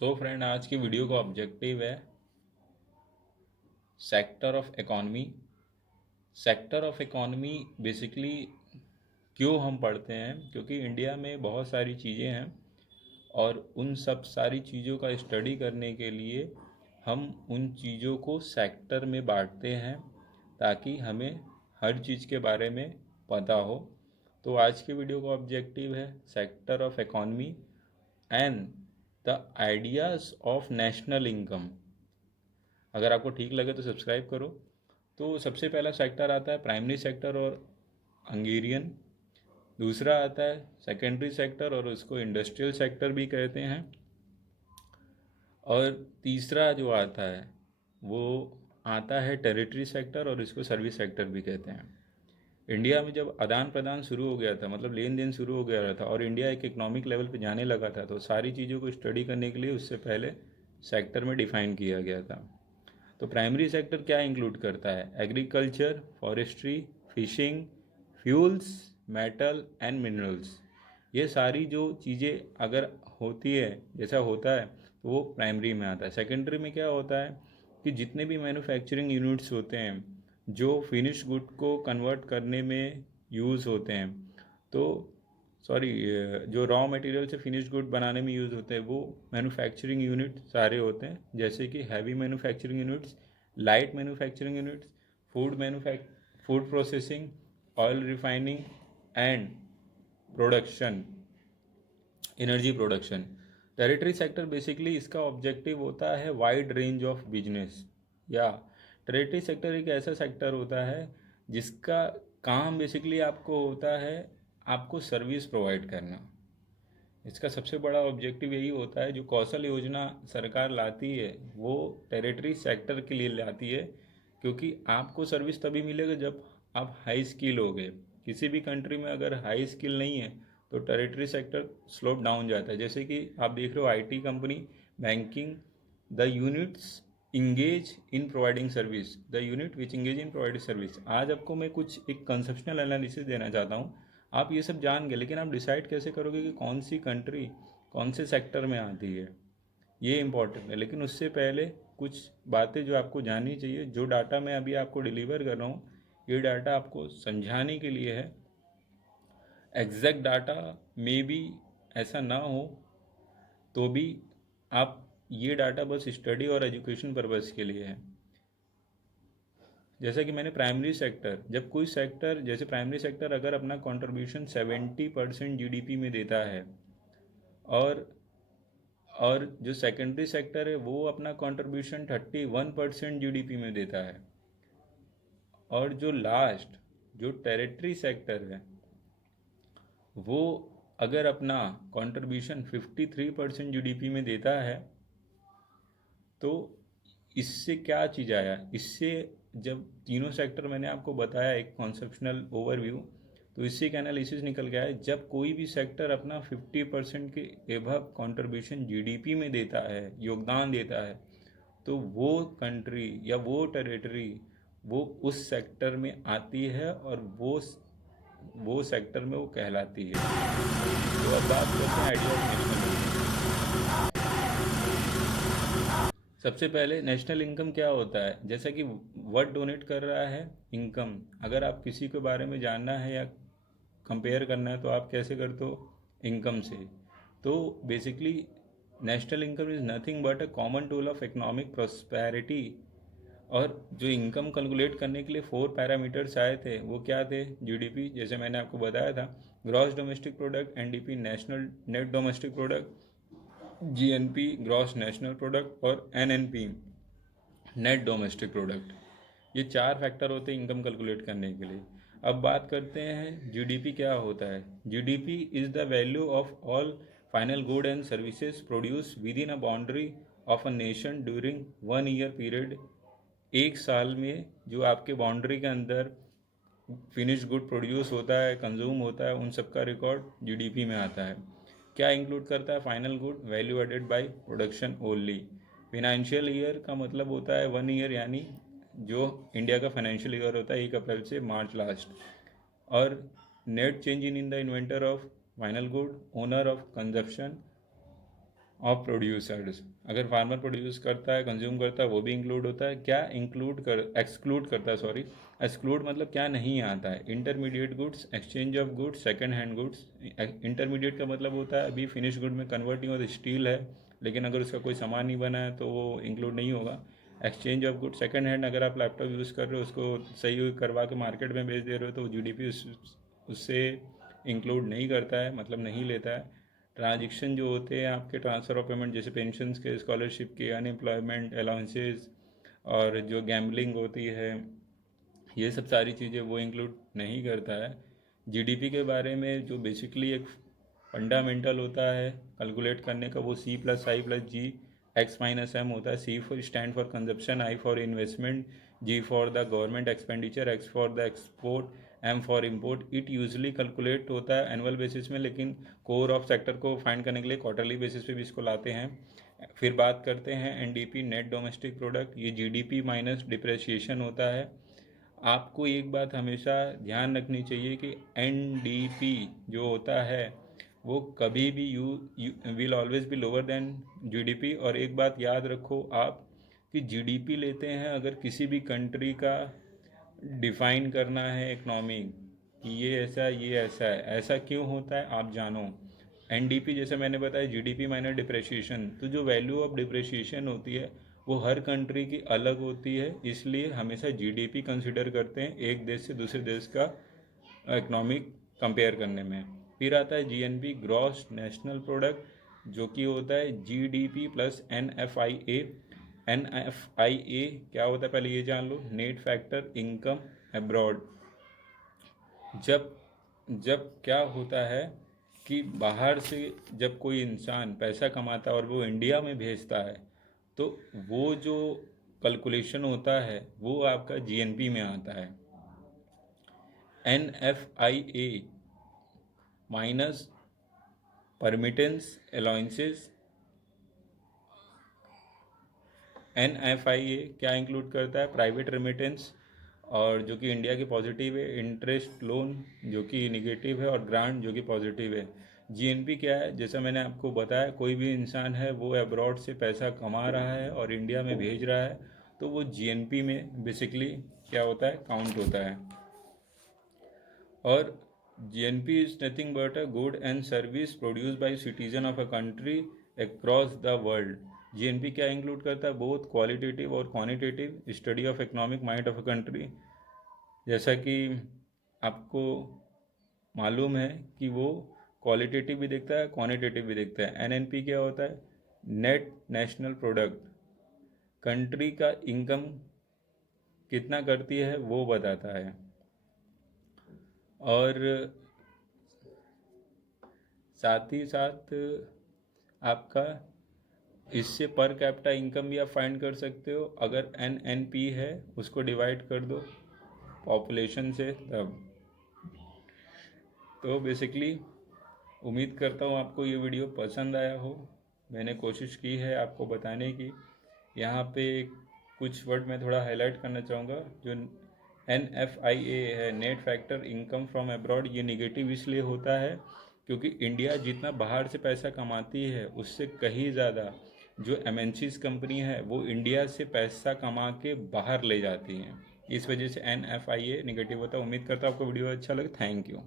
So friend, आज की video का ऑब्जेक्टिव है sector of economy. Sector of economy basically क्यों हम पढ़ते हैं, क्योंकि इंडिया में बहुत सारी चीज़ें हैं और उन सब सारी चीज़ों का स्टडी करने के लिए हम उन चीज़ों को सेक्टर में बांटते हैं ताकि हमें हर चीज़ के बारे में पता हो। तो आज की वीडियो का ऑब्जेक्टिव है sector of economy and the ideas of national income. अगर आपको ठीक लगे तो सब्सक्राइब करो। तो सबसे पहला सेक्टर आता है प्राइमरी सेक्टर और हंगेरियन। दूसरा आता है सेकेंडरी सेक्टर और उसको इंडस्ट्रियल सेक्टर भी कहते हैं। और तीसरा जो आता है वो आता है टेरिटरी सेक्टर और इसको सर्विस सेक्टर भी कहते हैं। इंडिया में जब आदान प्रदान शुरू हो गया था, मतलब लेन देन शुरू हो गया था और इंडिया एक इकोनॉमिक लेवल पे जाने लगा था, तो सारी चीज़ों को स्टडी करने के लिए उससे पहले सेक्टर में डिफाइन किया गया था। तो प्राइमरी सेक्टर क्या इंक्लूड करता है? Agriculture, forestry, fishing, fuels, metal and minerals. ये सारी जो चीज़ें अगर होती है, जैसा होता है, तो वो प्राइमरी में आता है। सेकेंडरी में क्या होता है कि जितने भी मैन्युफैक्चरिंग यूनिट्स होते हैं जो फिनिश गुड को कन्वर्ट करने में यूज़ होते हैं, तो सॉरी, जो रॉ मटेरियल से फिनिश गुड बनाने में यूज़ होते हैं वो मैन्युफैक्चरिंग यूनिट सारे होते हैं, जैसे कि heavy manufacturing units, light manufacturing units, food processing, oil refining and production, energy production. Territory sector basically इसका ऑब्जेक्टिव होता है वाइड रेंज ऑफ बिजनेस। या टेरिटरी सेक्टर एक ऐसा सेक्टर होता है जिसका काम बेसिकली आपको होता है आपको सर्विस प्रोवाइड करना। इसका सबसे बड़ा ऑब्जेक्टिव यही होता है, जो कौशल योजना सरकार लाती है वो टेरिटरी सेक्टर के लिए लाती है, क्योंकि आपको सर्विस तभी मिलेगा जब आप हाई स्किल हो गए। किसी भी कंट्री में अगर हाई स्किल नहीं है तो टेरिटरी सेक्टर स्लो डाउन जाता है। जैसे कि आप देख रहे हो IT company, banking, the units engage in providing service, the unit which engage in providing service. आज आपको मैं कुछ एक कंसेप्शनल एनालिसिस देना चाहता हूँ। आप ये सब जान गए, लेकिन आप डिसाइड कैसे करोगे कि कौन सी कंट्री कौन से सेक्टर में आती है, ये इंपॉर्टेंट है। लेकिन उससे पहले कुछ बातें जो आपको जाननी चाहिए। जो डाटा मैं अभी आपको डिलीवर कर रहा हूँ, ये डाटा आपको समझाने के लिए है। एग्जैक्ट डाटा में भी ऐसा ना हो तो भी आप ये डाटा बस स्टडी और एजुकेशन पर्पज़ के लिए है। जैसा कि मैंने प्राइमरी सेक्टर, जब कोई सेक्टर जैसे प्राइमरी सेक्टर अगर अपना कंट्रीब्यूशन 70% जीडीपी में देता है और जो सेकेंडरी सेक्टर है वो अपना कंट्रीब्यूशन 31% जीडीपी में देता है, और जो लास्ट जो टेरिटरी सेक्टर है वो अगर अपना कंट्रीब्यूशन 53% जीडीपी में देता है, तो इससे क्या चीज़ आया? इससे जब तीनों सेक्टर मैंने आपको बताया एक कॉन्सेप्शनल ओवरव्यू, तो इससे एक एनालिसिस निकल गया है, जब कोई भी सेक्टर अपना 50% के एबव कंट्रीब्यूशन जीडीपी में देता है, योगदान देता है, तो वो कंट्री या वो टेरिटरी वो उस सेक्टर में आती है और वो सेक्टर में वो कहलाती है। तो अब बात करते हैं आइडिया ऑफ नेशनल। सबसे पहले नेशनल इनकम क्या होता है? जैसा कि वर्ड डोनेट कर रहा है इनकम। अगर आप किसी के बारे में जानना है या कंपेयर करना है तो आप कैसे करते हो? इनकम से। तो basically national income is nothing but a common tool of economic prosperity. और जो इनकम कैलकुलेट करने के लिए 4 पैरामीटर्स आए थे वो क्या थे? जीडीपी, जैसे मैंने आपको बताया था, gross domestic product, NDP national net domestic product, GNP gross national product, और एनएनपी नेट डोमेस्टिक प्रोडक्ट। ये 4 फैक्टर होते हैं इनकम कैलकुलेट करने के लिए। अब बात करते हैं जीडीपी क्या होता है। GDP is the value of all final good and services produce with in a boundary of a nation during 1 year period. एक साल में जो आपके बाउंड्री के अंदर फिनिश गुड प्रोड्यूस होता है, कंज्यूम होता है, उन सब का रिकॉर्ड जीडीपी में आता है। क्या इंक्लूड करता है? Final good value added by production only. Financial year का मतलब होता है 1 ईयर, यानी जो इंडिया का फाइनेंशियल ईयर होता है 1 अप्रैल से मार्च लास्ट। और net change in the inventor of final good, owner of consumption, of producers. अगर फार्मर प्रोड्यूस करता है, कंज्यूम करता है, वो भी इंक्लूड होता है। क्या इंक्लूड कर एक्सक्लूड करता है, सॉरी, एक्सक्लूड मतलब क्या नहीं आता है? Intermediate goods, exchange of goods, second hand goods. Intermediate का मतलब होता है अभी फिनिश गुड में कन्वर्ट नहीं होता, स्टील है लेकिन अगर उसका कोई सामान नहीं बना है तो वो इंक्लूड नहीं होगा। Exchange of good, second hand, अगर आप लैपटॉप यूज़ कर रहे हो उसको सही करवा के मार्केट में बेच दे रहे हो तो जीडीपी उससे इंक्लूड नहीं करता है, मतलब नहीं लेता है। ट्रांजेक्शन जो होते हैं आपके, ट्रांसफ़र ऑफ पेमेंट, जैसे पेंशन्स के, स्कॉलरशिप के, अनएम्प्लॉयमेंट अलाउंसेस, और जो गैम्बलिंग होती है, ये सब सारी चीज़ें वो इंक्लूड नहीं करता है। जीडीपी के बारे में जो बेसिकली एक फंडामेंटल होता है कैलकुलेट करने का, वो C+I+G X-M होता है। C for stand for consumption, I for investment, G for the government expenditure, X for the export, M for import. It usually calculate होता है एनुअल बेसिस में, लेकिन कोर ऑफ सेक्टर को फाइंड करने के लिए क्वार्टरली बेसिस पे भी इसको लाते हैं। फिर बात करते हैं एनडीपी, नेट डोमेस्टिक प्रोडक्ट। ये जीडीपी माइनस डिप्रेशिएशन होता है। आपको एक बात हमेशा ध्यान रखनी चाहिए कि एनडीपी जो होता है वो कभी भी you will always be lower than GDP. और एक बात याद रखो आप कि जीडीपी लेते हैं अगर किसी भी कंट्री का डिफाइन करना है इकोनॉमी कि ये ऐसा है, ऐसा क्यों होता है आप जानो। एनडीपी जैसे मैंने बताया, जीडीपी माइनस डिप्रेशिएशन, तो जो वैल्यू ऑफ डिप्रेशिएशन होती है वो हर कंट्री की अलग होती है, इसलिए हमेशा जीडीपी कंसिडर करते हैं एक देश से दूसरे देश का इकोनॉमिक कंपेयर करने में। फिर आता है जीएनपी, ग्रॉस नेशनल प्रोडक्ट, जो कि होता है जीडीपी प्लस एनएफआईए। एनएफआईए क्या होता है पहले ये जान लो, नेट फैक्टर इनकम अब्रॉड। जब जब क्या होता है कि बाहर से जब कोई इंसान पैसा कमाता है और वो इंडिया में भेजता है तो वो जो कैलकुलेशन होता है वो आपका जीएनपी में आता है। NFIA minus remittances allowances. NFIA क्या इंक्लूड करता है? प्राइवेट रेमिटेंस, और जो कि इंडिया की पॉजिटिव है, इंटरेस्ट लोन जो कि निगेटिव है, और ग्रांट जो कि पॉजिटिव है। जीएनपी क्या है? जैसा मैंने आपको बताया, कोई भी इंसान है वो अब्रॉड से पैसा कमा रहा है और इंडिया में भेज रहा है तो वो जीएनपी में बेसिकली क्या होता है, काउंट होता है। और GNP is nothing but a good and service produce by citizen of a country across the world. GNP क्या इंक्लूड करता है? बोथ क्वालिटेटिव और quantitative study of economic mind of a country. जैसा कि आपको मालूम है कि वो क्वालिटेटिव भी देखता है, क्वांटिटेटिव भी देखता है। एनएनपी क्या होता है? नेट नेशनल प्रोडक्ट, कंट्री का इनकम कितना करती है वो बताता है। और साथ ही साथ आपका इससे पर कैपिटा इनकम भी आप फाइंड कर सकते हो। अगर एनएनपी है उसको डिवाइड कर दो पॉपुलेशन से, तब। तो बेसिकली उम्मीद करता हूँ आपको ये वीडियो पसंद आया हो। मैंने कोशिश की है आपको बताने की। यहाँ पे कुछ वर्ड मैं थोड़ा हाईलाइट करना चाहूँगा। जो एनएफआईए है, net factor income from abroad, ये निगेटिव इसलिए होता है क्योंकि इंडिया जितना बाहर से पैसा कमाती है उससे कहीं ज़्यादा जो एमएनसीज कंपनी है वो इंडिया से पैसा कमा के बाहर ले जाती हैं। इस वजह से एनएफआईए निगेटिव होता है। उम्मीद करता हूँ आपको वीडियो अच्छा लगे। Thank you.